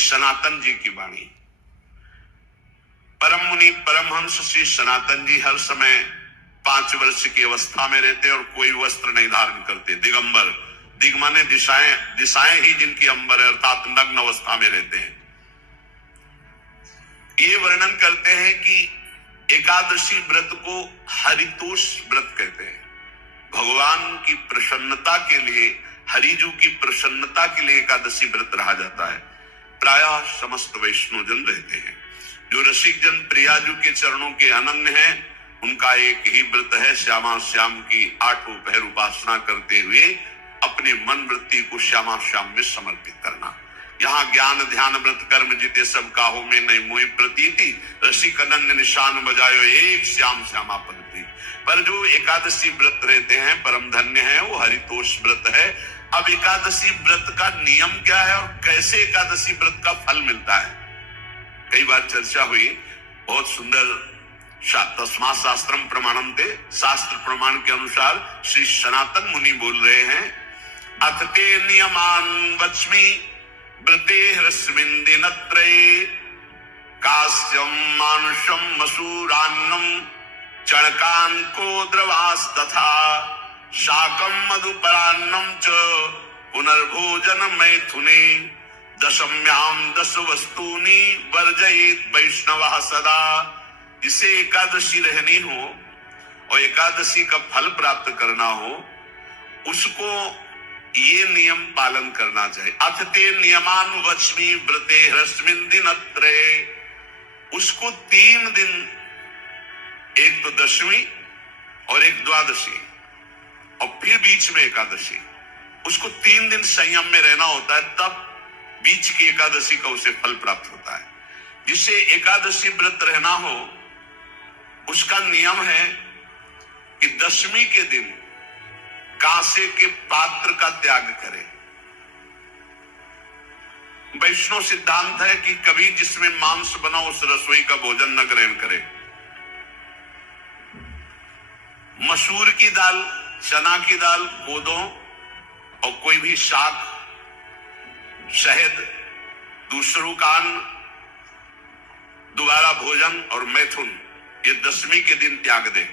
सनातन जी की वाणी। परम मुनि परमहंस श्री सनातन जी हर समय 5 वर्ष की अवस्था में रहते और कोई वस्त्र नहीं धारण करते, दिगंबर। दिग माने दिशाएं, दिशाएं ही जिनकी अंबर है, अर्थात नग्न अवस्था में रहते हैं। ये वर्णन करते हैं कि एकादशी व्रत को हरितोष व्रत कहते हैं। भगवान की प्रसन्नता के लिए, हरिजू की प्रसन्नता के लिए एकादशी व्रत रहा जाता है। प्रायः समस्त वैष्णव जन रहते हैं। जो रसिक जन प्रियाजू के चरणों के अनन्य हैं, उनका एक ही व्रत है, श्यामा श्याम की 8 पहर उपासना करते हुए अपने मन वृत्ति को श्यामा श्याम में समर्पित करना। यहाँ ज्ञान ध्यान व्रत कर्म जिते सब काहो में नहीं मोहि प्रतीति, रसिक अनन्य निशान बजायो एक श्याम श्यामापन प्रीति। पर जो एकादशी व्रत रहते हैं परम धन्य है, वो हरितोष व्रत है। अब एकादशी व्रत का नियम क्या है और कैसे एकादशी व्रत का फल मिलता है, कई बार चर्चा हुई। बहुत सुंदर तस्मात् शास्त्रम प्रमाणम थे, शास्त्र प्रमाण के अनुसार श्री सनातन मुनि बोल रहे हैं, अथ ते नियमान वच्मि व्रते ह्रस्मिन् दिनत्रये, कास्यं मानुषं मसूरान्नं चणकान् को द्रवास्तथा, शाकं मधुपरान्नं च पुनर्भोजन मैथुने, दशम्यां 10 वस्तूनि वर्जयेत् वैष्णवः सदा। जिसे एकादशी रहनी हो और एकादशी का फल प्राप्त करना हो, उसको ये नियम पालन करना चाहिए। अथ ते नियमान वच्मि व्रते ह्रस्मिन् दिनत्रये, उसको 3 दिन, एक तो दशमी और एक द्वादशी और फिर बीच में एकादशी, उसको 3 दिन संयम में रहना होता है, तब बीच की एकादशी का उसे फल प्राप्त होता है। जिसे एकादशी व्रत रहना हो, उसका नियम है कि दशमी के दिन कांसे के पात्र का त्याग करे। वैष्णव सिद्धांत है कि कभी जिसमें मांस बना उस रसोई का भोजन न ग्रहण करे। मसूर की दाल, चना की दाल, कोदों और कोई भी शाक, शहद, दूसरों का अन्न, दोबारा भोजन और मैथुन, ये दशमी के दिन त्याग दे।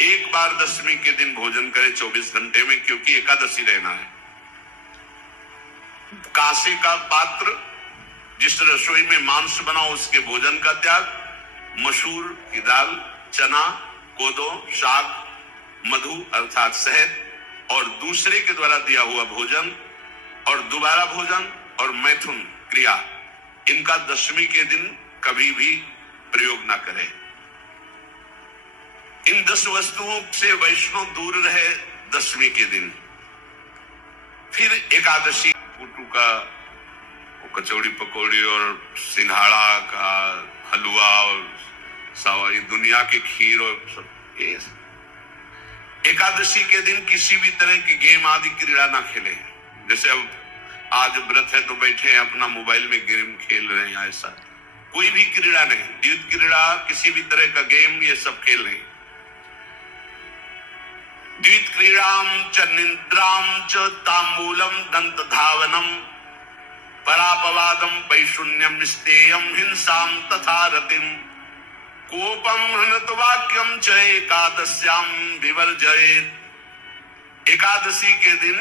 एक बार दशमी के दिन भोजन करे 24 घंटे में, क्योंकि एकादशी रहना है। कांसे का पात्र, जिस रसोई में मांस बना उसके भोजन का त्याग, मसूर की दाल, चना, कोदो, शाक, मधु अर्थात शहद और दूसरे के द्वारा दिया हुआ भोजन और दोबारा भोजन और मैथुन क्रिया, इनका दशमी के दिन कभी भी प्रयोग ना करें। इन 10 वस्तुओं से वैष्णव दूर रहे दशमी के दिन। फिर एकादशी पुटू का कचौड़ी पकौड़ी और सिंघाड़ा का हलवा और सवारी दुनिया के खीर और सब। एकादशी के दिन किसी भी तरह की गेम आदि क्रीड़ा ना खेले। जैसे अब आज व्रत है तो बैठे हैं अपना मोबाइल में गेम खेल रहे हैं, ऐसा कोई भी क्रीड़ा नहीं। द्वित क्रीड़ा, किसी भी तरह का गेम, ये सब खेल नहीं। द्वित क्रीड़ाम च निद्राम च तांबूलम दंत धावनम परापवादम पैशून्यम स्तेयम हिंसाम तथा रतिम कोपम हनत वाक्यम च एकादश्याम विवर्जयेत्। एकादशी के दिन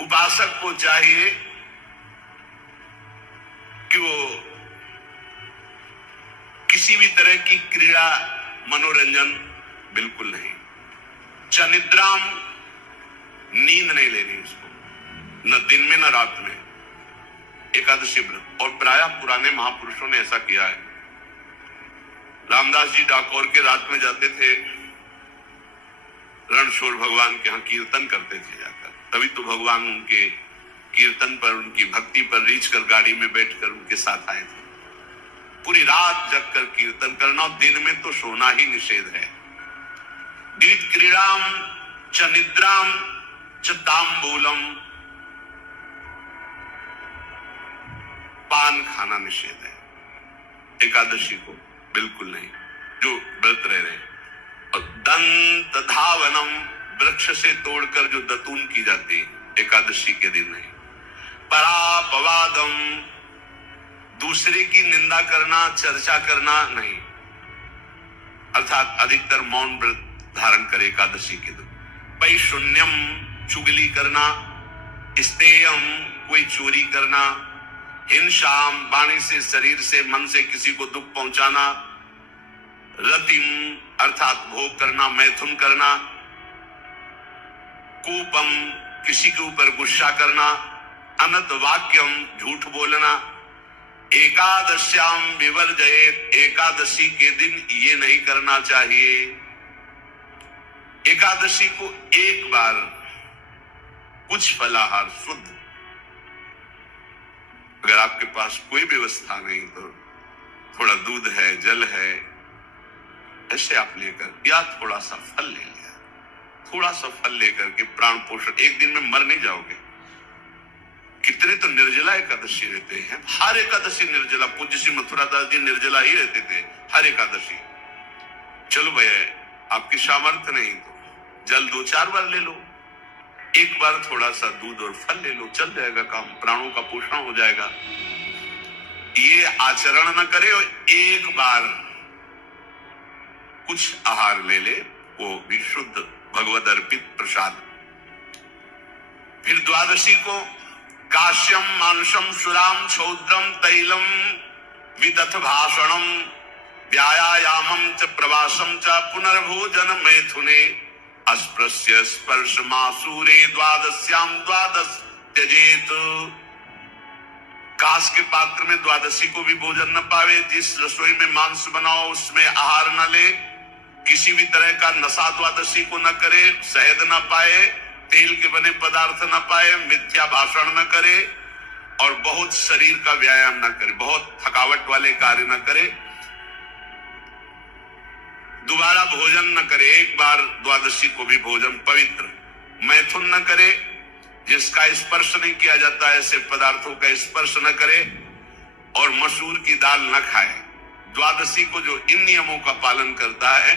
उपासक को चाहिए कि वो किसी भी तरह की क्रीड़ा, मनोरंजन बिल्कुल नहीं। चनिद्राम, नींद नहीं लेनी उसको, न दिन में न रात में। एकादशी व्रत, और प्रायः पुराने महापुरुषों ने ऐसा किया है। रामदास जी डाकोर के रात में जाते थे, रणछोड़ भगवान के यहाँ कीर्तन करते थे जाकर। तभी तो भगवान उनके कीर्तन पर, उनकी भक्ति पर रीझ कर गाड़ी में बैठकर उनके साथ आए थे। पूरी रात जगकर कीर्तन करना, दिन में तो सोना ही निषेध है। द्वित क्रीड़ाम च निद्राम च तांबूलम, पान खाना निषेध है एकादशी को, बिल्कुल नहीं, जो व्रत रह रहे हैं। और दंत धावनम, वृक्ष से तोड़कर जो दतून की जाती है, एकादशी के दिन नहीं। परा अपवादम, दूसरे की निंदा करना, चर्चा करना नहीं, अर्थात अधिकतर मौन व्रत धारण करे एकादशी के दिन। पैशून्यम, चुगली करना, स्तेयम, कोई चोरी करना, हिंसाम, वाणी से, शरीर से, मन से किसी को दुख पहुंचाना, रतिम अर्थात भोग करना, मैथुन करना, कोपम, किसी के ऊपर गुस्सा करना, अनत वाक्यम, झूठ बोलना, एकादश्याम विवर्जयेत, एकादशी के दिन ये नहीं करना चाहिए। एकादशी को एक बार कुछ फलाहार शुद्ध, अगर आपके पास कोई व्यवस्था नहीं तो थोड़ा दूध है, जल है, ऐसे आप लेकर, या थोड़ा सा फल ले लिया, थोड़ा सा फल लेकर के प्राण पोषण, एक दिन में मर नहीं जाओगे। कितने तो निर्जला एकादशी रहते हैं, हर एकादशी निर्जला। पूज्य श्री मथुरा दास जी निर्जला ही रहते थे हर एकादशी। चलो भैया आपकी सामर्थ्य नहीं तो जल 2-4 बार ले लो, एक बार थोड़ा सा दूध और फल ले लो, चल जाएगा काम, प्राणों का पोषण हो जाएगा। ये आचरण न करे और एक बार कुछ आहार ले ले, वो भी शुद्ध भगवद अर्पित प्रसाद। फिर द्वादशी को काश्यम, मांसम, सुराम, छौद्रम, तैलम, विदथ भाषणम, व्यायामम च प्रवासम च पुनर्भोजन मैथुने, अस्पृश्य स्पर्श मासूरे द्वादश्याम द्वादश त्यजेत। कांस के पात्र में द्वादशी को भी भोजन न पावे, जिस रसोई में मांस बनाओ उसमें आहार न ले, किसी भी तरह का नशा द्वादशी को न करे, शहद न पाए, तेल के बने पदार्थ न पाए, मिथ्या भाषण न करे और बहुत शरीर का व्यायाम न करे, बहुत थकावट वाले कार्य न करे, दोबारा भोजन न करे, एक बार द्वादशी को भी भोजन पवित्र, मैथुन न करे, जिसका स्पर्श नहीं किया जाता ऐसे पदार्थों का स्पर्श न करे, और मसूर की दाल न खाए। द्वादशी को जो इन नियमों का पालन करता है,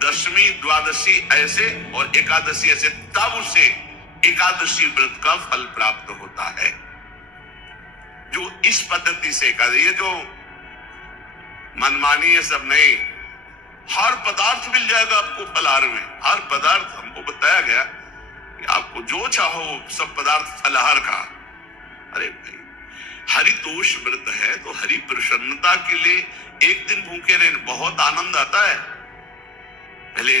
दशमी द्वादशी ऐसे और एकादशी ऐसे, तब उसे एकादशी व्रत का फल प्राप्त होता है। जो इस पद्धति से एकादशी, ये जो मनमानी है सब नहीं, हर पदार्थ मिल जाएगा आपको फलाहार में, हर पदार्थ हमको बताया गया कि आपको जो चाहो सब पदार्थ फलाहार का। अरे भाई हरितोष व्रत है तो हरि प्रसन्नता के लिए एक दिन भूखे रहने बहुत आनंद आता है। पहले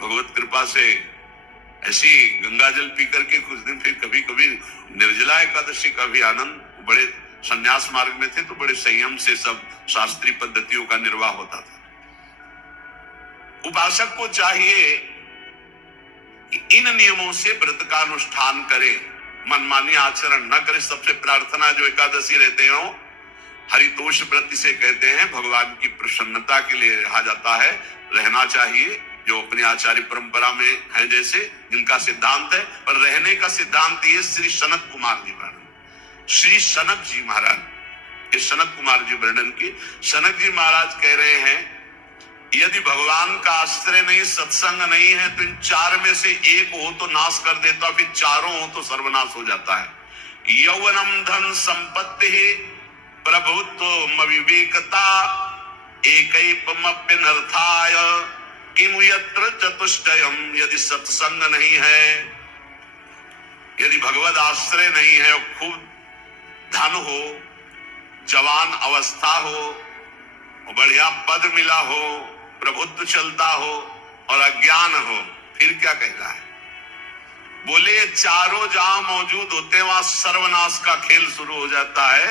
भगवत कृपा से ऐसी गंगा जल पी करके कुछ दिन, फिर कभी कभी निर्जला एकादशी का भी आनंद। बड़े संन्यास मार्ग में थे तो बड़े संयम से सब शास्त्रीय पद्धतियों का निर्वाह होता था। उपासक को चाहिए कि इन नियमों से व्रत का अनुष्ठान करे, मनमानी आचरण न करे। सबसे प्रार्थना जो एकादशी रहते हो, हरितोष व्रत इसे कहते हैं, भगवान की प्रसन्नता के लिए रहा जाता है, रहना चाहिए। जो अपनी आचार्य परंपरा में है, जैसे जिनका सिद्धांत है, पर रहने का सिद्धांत ये श्री सनत कुमार जी वर्णन, श्री सनत जी महाराज, ये सनत कुमार जी वर्णन की। सनत जी महाराज कह रहे हैं, यदि भगवान का आश्रय नहीं, सत्संग नहीं है, तो इन 4 में से एक हो तो नाश कर देता, फिर चारों हो तो सर्वनाश हो जाता है। यौवनम धन संपत्ति, प्रभुत्व विवेकता, एकैपमप्यनर्थाय किमु यत्र चतुष्टयम। यदि सत्संग नहीं है, यदि भगवद आश्रय नहीं है, खूब धन हो, जवान अवस्था हो, बढ़िया पद मिला हो, प्रभुत्व चलता हो और अज्ञान हो, फिर क्या कहता है? बोले चारों जहां मौजूद होते हैं वहां सर्वनाश का खेल शुरू हो जाता है।